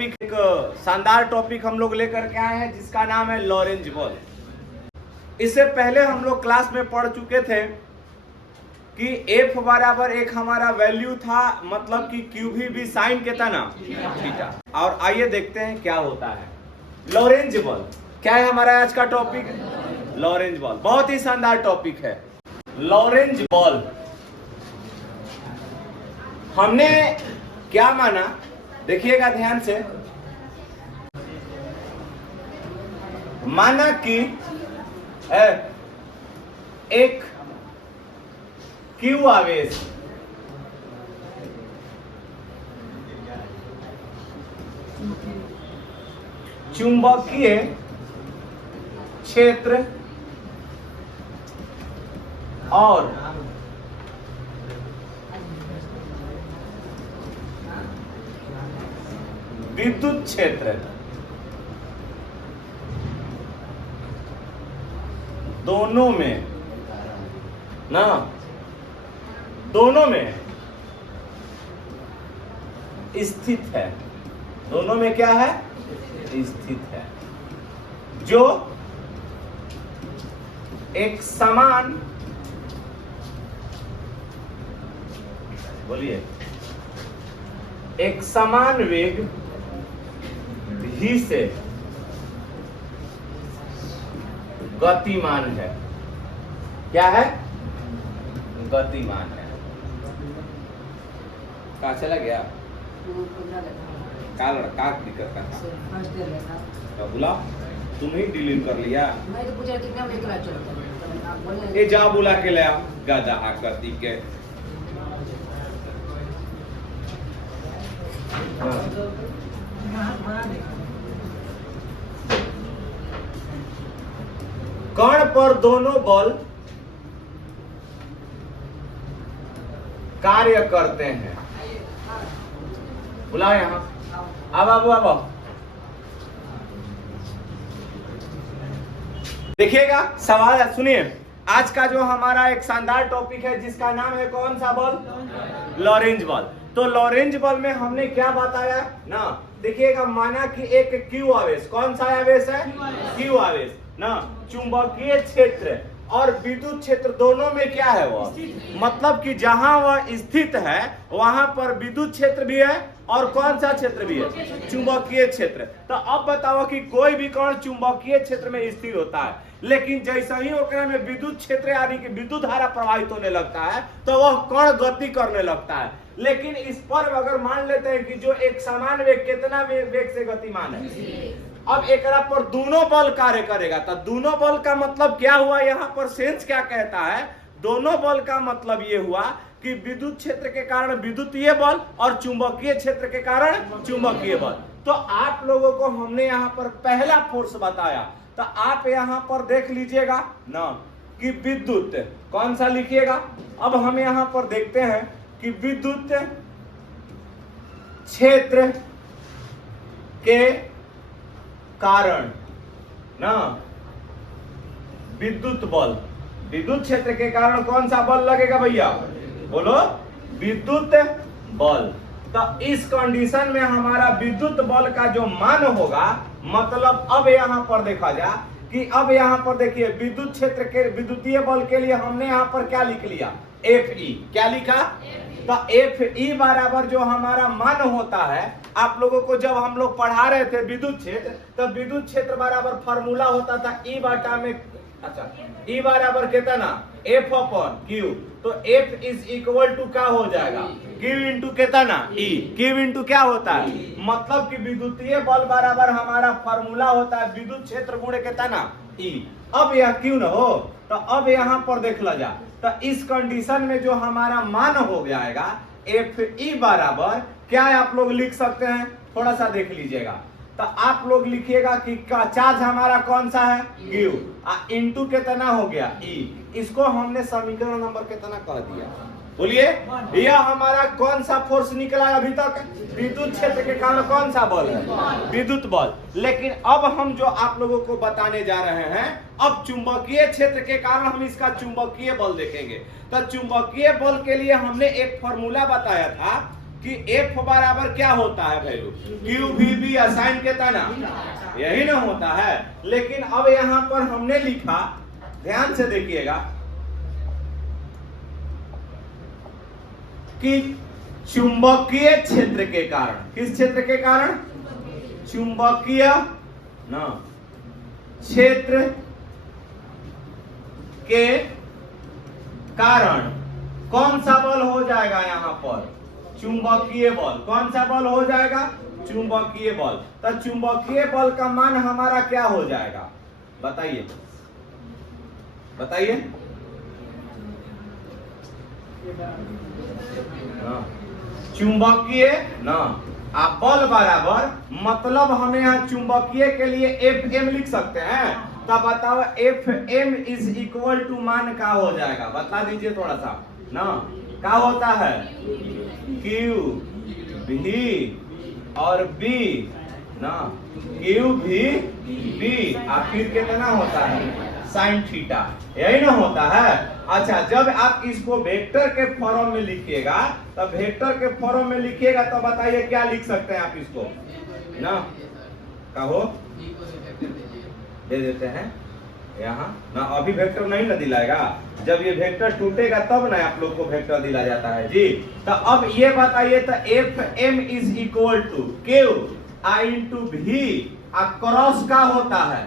एक शानदार टॉपिक हम लोग लेकर के आए हैं जिसका नाम है लॉरेंज बॉल। इससे पहले हम लोग क्लास में पढ़ चुके थे कि F बराबर एक हमारा वैल्यू था, मतलब कि क्यूबी भी साइन के था ना थीटा। और आइए देखते हैं क्या होता है लॉरेंज बॉल। क्या है हमारा आज का टॉपिक? Lorentz ball. बहुत ही शानदार टॉपिक है लॉरेंज बॉल। हमने क्या माना, देखिएगा ध्यान से। माना कि एक क्यू आवेश चुंबकीय क्षेत्र और विद्युत क्षेत्र दोनों में स्थित है। दोनों में क्या है? स्थित है। जो एक समान, बोलिए, एक समान वेग भी से गतिमान है। क्या है? गतिमान है। कहाँ चला गया? का दिक्कत का बुला, तुम ही डिलीट कर लिया। मैं तो पूछा कितना बजे क्लास चलता है। ये जा बुला के ले आओ गाजा आकृति के। कण पर दोनों बल कार्य करते हैं। बुलाओ यहां। अब देखिएगा, सवाल है, सुनिए। आज का जो हमारा एक शानदार टॉपिक है जिसका नाम है कौन सा बॉल? Lorentz ball. तो लॉरेंज बॉल में हमने क्या बताया ना, देखिएगा। माना कि एक क्यू आवेश, कौन सा आवेश है? क्यू आवेश ना, चुंबकीय क्षेत्र और विद्युत क्षेत्र दोनों में क्या है? वह मतलब कि जहां वह स्थित है वहां पर विद्युत क्षेत्र भी है और कौन सा क्षेत्र भी है? चुंबकीय क्षेत्र। तो अब बताओ कि कोई भी कण चुंबकीय क्षेत्र में स्थिर होता है, लेकिन जैसे ही ओकरा में विद्युत क्षेत्र यानी कि विद्युत धारा प्रवाहित होने लगता है तो वह कण गति करने लगता है। लेकिन इस पर अगर मान लेते हैं कि जो एक समान वेग, कितना वेग से गतिमान है, अब एकरा पर दोनों बल कार्य करेगा। तो दोनों बल का मतलब क्या हुआ? यहाँ पर सेंस क्या कहता है? दोनों बल का मतलब ये हुआ कि विद्युत क्षेत्र के कारण विद्युतीय बल और चुंबकीय क्षेत्र के कारण चुंबकीय बल। तो आप लोगों को हमने यहाँ पर पहला फोर्स बताया, तो आप यहाँ पर देख लीजिएगा ना कि विद्युत, कौन सा लिखिएगा? अब हम यहाँ पर देखते हैं कि विद्युत क्षेत्र के कारण ना विद्युत बल, विद्युत क्षेत्र के कारण कौन सा बल लगेगा भैया? बोलो, विद्युत बल। तो इस कंडीशन में हमारा विद्युत बल का जो मान होगा, मतलब अब यहां पर देखा जा कि अब यहां पर देखिए विद्युत क्षेत्र के विद्युतीय बल के लिए हमने यहां पर क्या लिख लिया? Fe। क्या लिखा? तो Fe बराबर जो हमारा मान होता है, आप लोगों को जब हम लोग पढ़ा रहे थे विद्युत क्षेत्र, तो विद्युत क्षेत्र बराबर फॉर्मूला होता था E बटा में, अच्छा, E बराबर कितना? F upon Q। तो F इज इक्वल टू क्या हो जाएगा? Q इंटू कितना? E। Q इंटू क्या होता है? मतलब कि विद्युतीय बल बराबर हमारा फॉर्मूला होता है विद्युत क्षेत्र गुणे कितना? E। अब यह क्यों ना हो, तो अब यहाँ पर देख ला जा, तो इस कंडीशन में जो हमारा मान हो जाएगा Fe बराबर क्या है, आप लोग लिख सकते हैं, थोड़ा सा देख लीजिएगा। तो आप लोग लिखिएगा कि चार्ज हमारा कौन सा है? Q। इंटू कितना हो गया? E। इसको हमने समीकरण नंबर कितना कह दिया? बोलिए, यह हमारा कौन सा फोर्स निकला अभी तक? विद्युत क्षेत्र के कारण कौन सा बल है? विद्युत बल। लेकिन अब हम जो आप लोगों को बताने जा रहे हैं, अब चुंबकीय क्षेत्र के कारण हम इसका चुंबकीय बल देखेंगे। तो चुंबकीय बल के लिए हमने एक फॉर्मूला बताया था कि F बराबर क्या होता है वैल्यू, क्यू भी बी असाइन के तना, यही ना होता है। लेकिन अब यहां पर हमने लिखा, ध्यान से देखिएगा, कि चुंबकीय क्षेत्र के कारण, किस क्षेत्र के कारण, चुंबकीय ना क्षेत्र के कारण कौन सा बल हो जाएगा यहां पर, चुंबकीय बल। कौन सा बल हो जाएगा, चुंबकीय बल। तो चुंबकीय बल का मान हमारा क्या हो जाएगा, बताइए बताइए। चुंबकीय ना आप बल बराबर, मतलब हमें यहाँ चुंबकीय के लिए एफ एम लिख सकते हैं। तब बताओ F M is equal to मान क्या हो जाएगा, बता दीजिए थोड़ा सा ना। क्या होता है, क्यू भी और बी ना, क्यू भी बी और फिर कितना होता है, साइन थीटा, यही ना होता है। अच्छा, जब आप इसको वेक्टर के फॉर्म में लिखिएगा, तब वेक्टर के फॉर्म में लिखिएगा तो बताइए क्या लिख सकते हैं आप इसको ना, कहो दे देते हैं यहाँ ना। अभी वेक्टर नहीं ना दिलाएगा, जब ये वेक्टर टूटेगा तब ना आप लोग को वेक्टर दिला जाता है जी। तो अब ये बताइए, तो F M is equal to Q I into B, cross का होता है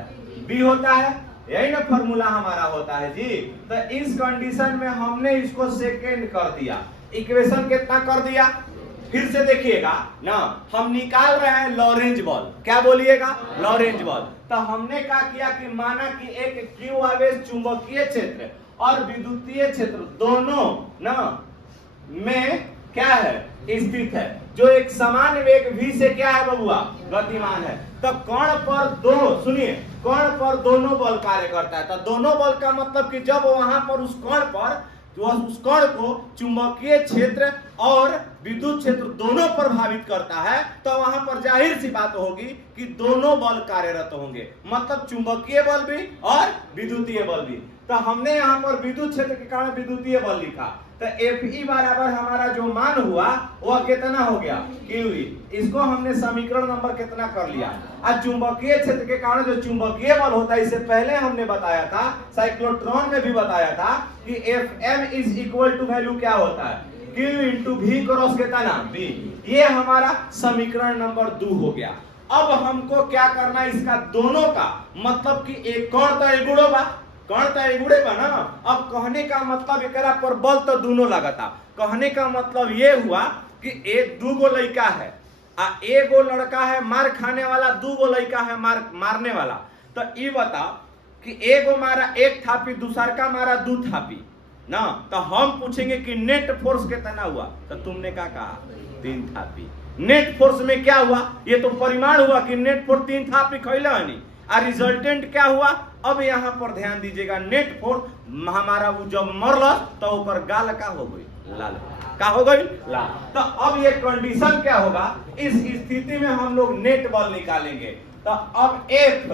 बी होता है, यही ना फॉर्मूला हमारा होता है जी। तो इस कंडीशन में हमने इसको सेकेंड कर दिया, इक्वेशन कितना कर दिया, फिर से देखिएगा ना। हम निकाल रहे हैं लॉरेंज बॉल, क्या बोलिएगा, लॉरेंज बॉल। तो हमने क्या किया कि माना कि एक क्यू आवेश चुंबकीय क्षेत्र और विद्युतीय क्षेत्र दोनों ना में क्या है, स्थित है, जो एक समान वेग v से क्या है बबुआ, गतिमान है। तो कण पर दो, सुनिए, कण पर दोनों बल कार्य करता है। तो दोनों बल का मतलब कि जब वहां पर उस कण पर, उस कण को चुंबकीय क्षेत्र और विद्युत क्षेत्र दोनों प्रभावित करता है, तो वहां पर जाहिर सी बात होगी कि दोनों बल कार्यरत होंगे, मतलब चुंबकीय बल भी और विद्युतीय बल भी। तो हमने यहाँ पर विद्युत क्षेत्र के कारण विद्युतीय बल लिखा। तो एफ ई बराबर हमारा जो मान हुआ वह कितना हो गया, क्यू ई। इसको हमने समीकरण नंबर कितना कर लिया। आज चुंबकीय क्षेत्र के कारण जो चुंबकीय बल होता है, इससे पहले हमने बताया था, साइक्लोट्रॉन में भी बताया था कि F M is equal to value क्या होता है, क्यू इंटू भी क्रॉस कितना बी। ये हमारा समीकरण नंबर 2 हो गया। अब हमको क्या करना है, इसका दोनों का मतलब कि एक कण तो एगुड़ो बा, कण तो एगुड़े बा ना। अब कहने का मतलब एकरा पर बल तो दोनों लगता। कहने का मतलब ये हुआ कि एक दू गो लड़का है, एगो लड़का है मार खाने वाला, दू गो लड़का है मारने वाला। तो ये बताओ कि एगो मारा एक थापी, दूसर का मारा दू थापी ना। तो हम पूछेंगे कि नेट फोर्स कितना हुआ, तो तुमने क्या कहा, 3 थापी। नेट फोर्स में क्या हुआ, ये तो परिमाण हुआ कि नेट फोर्स 3 थापी खैला नहीं, और रिजल्टेंट क्या हुआ। अब यहाँ पर ध्यान दीजिएगा, नेट फोर्स हमारा वो जब मरल तो ओकर गाल का हो गई, लाल का हो गई लाल। तो अब ये कंडीशन क्या होगा, इस स्थिति में हम लोग नेट बल निकालेंगे। तो अब F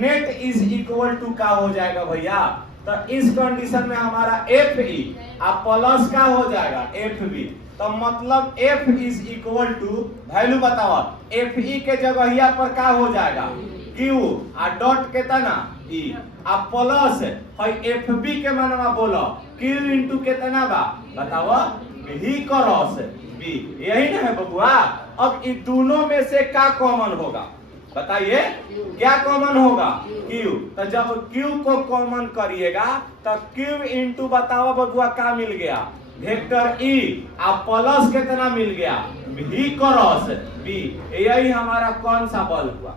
net is equal to क्या हो जाएगा भैया, तो इस कंडीशन में हमारा एफ ई प्लस का हो जाएगा एफ बी। तो मतलब F is equal to value बताओ, एफ ई के जगह पर क्या हो जाएगा, क्यू डॉट कितना ई प्लस है एफ बी के मानवा बोलो, क्यू इंटू कितना बा बताओ, भी क्रॉस बी, यही ना है बबुआ। अब इन दोनों में से क्या कॉमन होगा, बताइए क्या कॉमन होगा, क्यू। तो जब क्यू को कॉमन करिएगा तो क्यू इंटू बताओ बबुआ क्या मिल गया, वेक्टर ई प्लस कितना मिल गया, भी क्रॉस बी। यही हमारा कौन सा बल हुआ,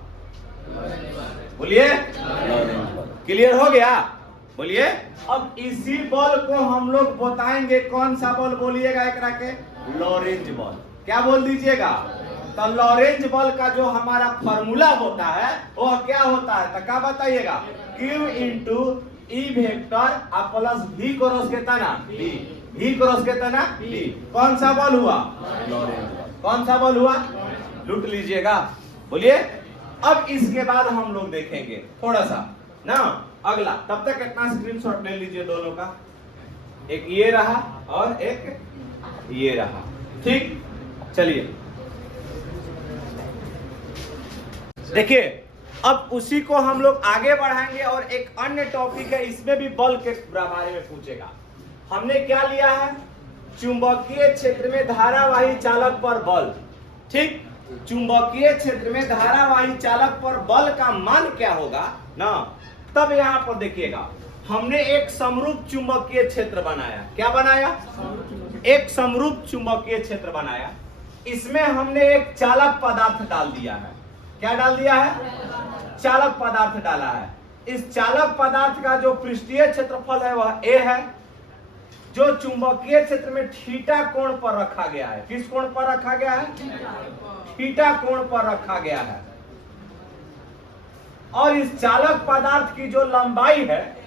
बोलिए, क्लियर हो गया, बोलिए। अब इसी बल को हम लोग बताएंगे कौन सा बल, बोलिएगा एकरा के, लॉरेंज बल। क्या बोल दीजिएगा, तो लॉरेंज बल का जो हमारा फॉर्मूला होता है वो क्या होता है, तो क्या बताइएगा, Q into E vector plus भी क्रॉस कितना बी, भी क्रॉस कितना बी। कौन सा बल हुआ, लॉरेंज बल। कौन सा बल हुआ, लूट लीजिएगा, बोलिए। अब इसके बाद हम लोग देखेंगे थोड़ा सा ना अगला, तब तक इतना स्क्रीनशॉट ले लीजिए दोनों का, एक ये रहा और एक ये रहा, ठीक। चलिए देखिए, अब उसी को हम लोग आगे बढ़ाएंगे और एक अन्य टॉपिक है, इसमें भी बल के बारे में पूछेगा। हमने क्या लिया है? चुंबकीय क्षेत्र में धारावाही चालक पर बल। ठीक, चुंबकीय क्षेत्र में धारावाही चालक पर बल का मान क्या होगा ना। तब यहां पर देखिएगा, हमने एक समरूप चुंबकीय क्षेत्र बनाया। क्या बनाया? एक समरूप चुंबकीय क्षेत्र बनाया। इसमें हमने एक चालक पदार्थ डाल दिया है। क्या डाल दिया है? चालक पदार्थ डाला है। इस चालक पदार्थ का जो पृष्ठीय क्षेत्रफल है वह a है, जो चुंबकीय क्षेत्र में थीटा कोण पर रखा गया है। किस कोण पर रखा गया है? थीटा कोण पर रखा गया है। और इस चालक पदार्थ की जो लंबाई है,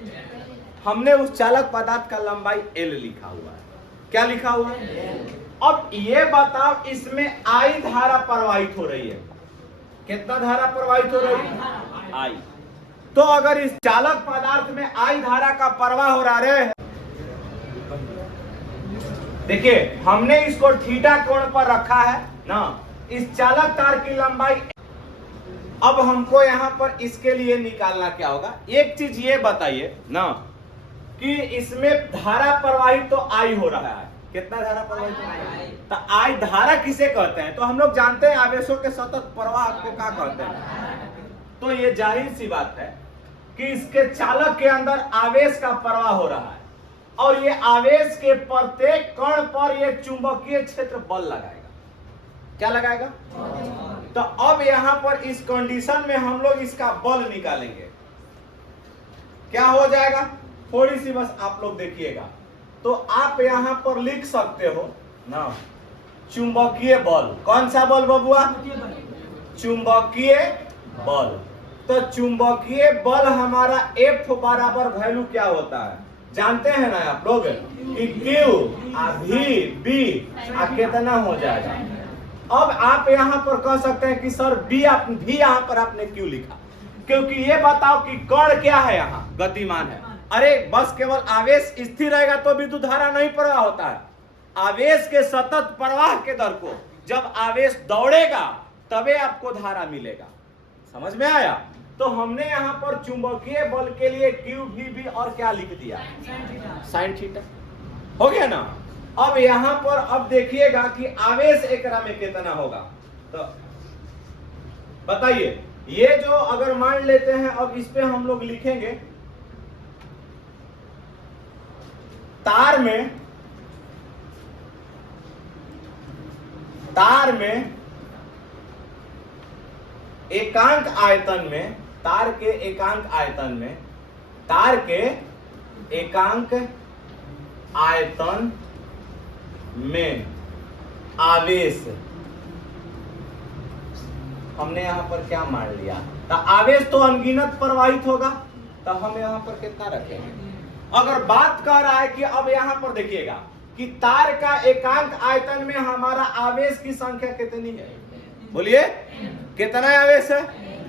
हमने उस चालक पदार्थ का लंबाई L लिखा हुआ है। क्या लिखा हुआ है? अब ये बताओ, इसमें I धारा प्रवाहित हो रही है। कितना धारा प्रवाहित हो रही है? I। तो अगर इस चालक पदार्थ में I धारा का प्रवाह हो रहा है, देखिए हमने इसको थीटा कोण पर रखा है ना। इस चालक तार की लंबाई, अब हमको यहां पर इसके लिए निकालना क्या होगा? एक चीज ये बताइए ना कि इसमें धारा प्रवाहित तो I हो रहा है। कितना धारा प्रवाहित हो रहा है? तो I धारा किसे कहते हैं? तो हम लोग जानते हैं आवेशों के सतत प्रवाह को क्या कहते हैं। तो ये जाहिर सी बात है कि इसके चालक के अंदर आवेश का प्रवाह हो रहा है और ये आवेश के प्रत्येक कण पर ये चुंबकीय क्षेत्र बल लगाएगा। क्या लगाएगा? तो अब यहां पर इस कंडीशन में हम लोग इसका बल निकालेंगे। क्या हो जाएगा? थोड़ी सी बस आप लोग देखिएगा। तो आप यहां पर लिख सकते हो ना, चुंबकीय बल। कौन सा बल बबुआ? चुंबकीय बल। तो चुंबकीय बल हमारा F बराबर वैल्यू क्या होता है? जानते हैं ना आप लोग कि Q V B कितना हो जाएगा। अब आप यहां पर कह सकते हैं कि सर भी यहां पर आपने क्यों लिखा? क्योंकि ये बताओ कि कण क्या है? यहां गतिमान है। अरे बस केवल आवेश स्थिर रहेगा तो विद्युत धारा नहीं प्रवाह होता है। आवेश के सतत प्रवाह के दर को, जब आवेश दौड़ेगा तबे आपको धारा मिलेगा। समझ में आया? तो हमने यहां पर चुंबकीय बल के लिए Q V B और क्या लिख दिया? Sine theta. हो गया ना। अब यहां पर अब देखिएगा कि आवेश एकरा में कितना होगा। तो बताइए, ये जो अगर मान लेते हैं, अब इस पे हम लोग लिखेंगे, तार में एकांक आयतन में, तार के एकांक आयतन में आवेश हमने यहां पर क्या मान लिया? तो आवेश तो अनगिनत प्रवाहित होगा। तो हम यहां पर कितना रखेंगे? अगर बात कर रहा है कि अब यहां पर देखिएगा कि तार का एकांक आयतन में हमारा आवेश की संख्या कितनी है? बोलिए, कितना आवेश है?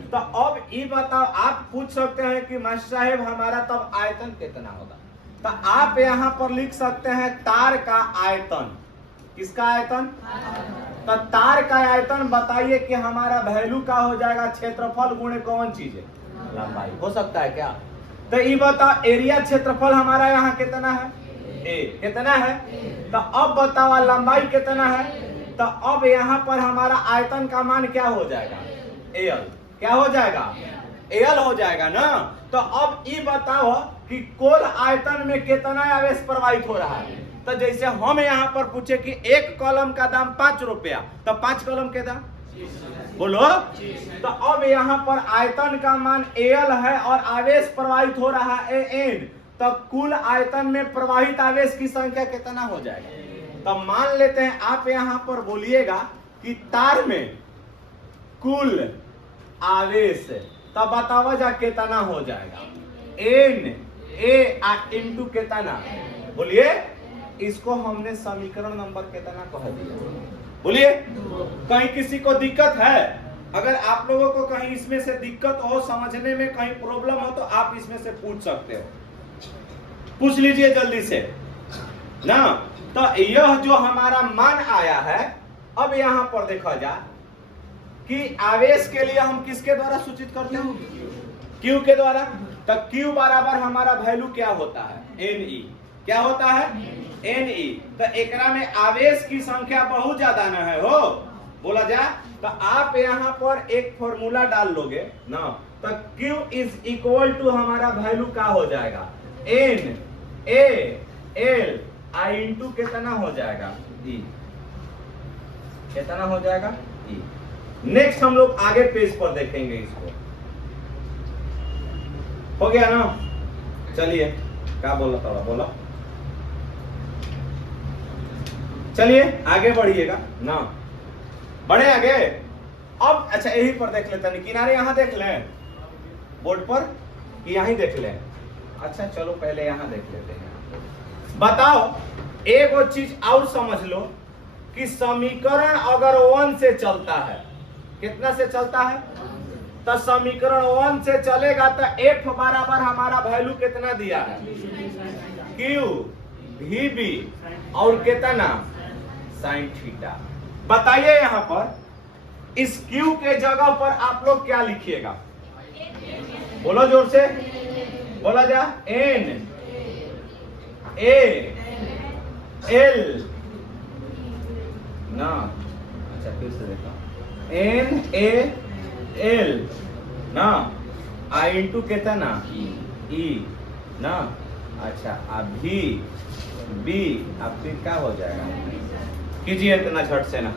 तो अब ये बताओ, आप पूछ सकते हैं कि मास्टर साहेब हमारा तब आयतन कितना होगा? तो आप यहां पर लिख सकते हैं तार का आयतन। किसका आयतन? तो तार का आयतन बताइए कि हमारा वैल्यू का हो जाएगा क्षेत्रफल गुणे कौन चीज है? लंबाई। हो सकता है क्या? तो ये बताओ, एरिया क्षेत्रफल हमारा यहाँ कितना है? A। कितना है? तो अब बताओ लंबाई कितना है? तो अब यहाँ पर हमारा आयतन का मान क्या हो जाएगा? L। क्या हो जाएगा? L हो जाएगा ना। तो अब ये बताओ कि कुल आयतन में कितना आवेश प्रवाहित हो रहा है। तो जैसे हम यहाँ पर पूछे कि एक कॉलम का दाम 5 रुपया, तो 5 कॉलम के दाम बोलो। तो अब यहाँ पर आयतन का मान L है और आवेश प्रवाहित हो रहा है N। तो कुल आयतन में प्रवाहित आवेश की संख्या कितना हो जाएगा? तो मान लेते हैं आप यहाँ पर बोलिएगा कि तार में कुल आवेश, तब बताओ जा कितना हो जाएगा? N A इंटू कितना? बोलिए, इसको हमने समीकरण नंबर कितना कह दिया? बोलिए, कहीं किसी को दिक्कत है? अगर आप लोगों को कहीं इसमें से दिक्कत हो, समझने में कहीं प्रॉब्लम हो, तो आप इसमें से पूछ सकते हो। पूछ लीजिए जल्दी से ना। तो यह जो हमारा मान आया है, अब यहां पर देखा जा कि आवेश के लिए हम किसके द्वारा सूचित करते हैं? Q के द्वारा। तो Q बराबर हमारा वैल्यू क्या होता है? Ne। क्या होता है? Ne। तो एकरा में आवेश की संख्या बहुत ज्यादा न है हो, बोला जा। तो आप यहां पर एक फॉर्मूला डाल लोगे ना, तो Q इज इक्वल टू हमारा वैल्यू क्या हो जाएगा? NaL I इंटू कितना हो जाएगा? E। कितना हो जाएगा? E। नेक्स्ट हम लोग आगे पेज पर देखेंगे इसको। हो गया ना? चलिए, क्या बोला था? बोला चलिए आगे बढ़िएगा ना, बढ़े आगे। अब अच्छा यही पर देख लेते हैं, किनारे यहां देख लें बोर्ड पर कि यहीं देख लें? अच्छा चलो पहले यहां देख लेते हैं। बताओ एक और चीज और समझ लो कि समीकरण अगर 1 से चलता है, कितना से चलता है? तो समीकरण 1 से चलेगा तो F बराबर हमारा वैल्यू कितना दिया है? Q VB और कितना? Sine theta. बताइए यहां पर इस Q के जगह पर आप लोग क्या लिखिएगा? बोलो जोर से, बोला जा। N A L ना, अच्छा फिर से देखा, N A L ना, I इंटू कितना? E ना, अच्छा अभी B अब फिर क्या हो जाएगा? कीजिए इतना झट से ना,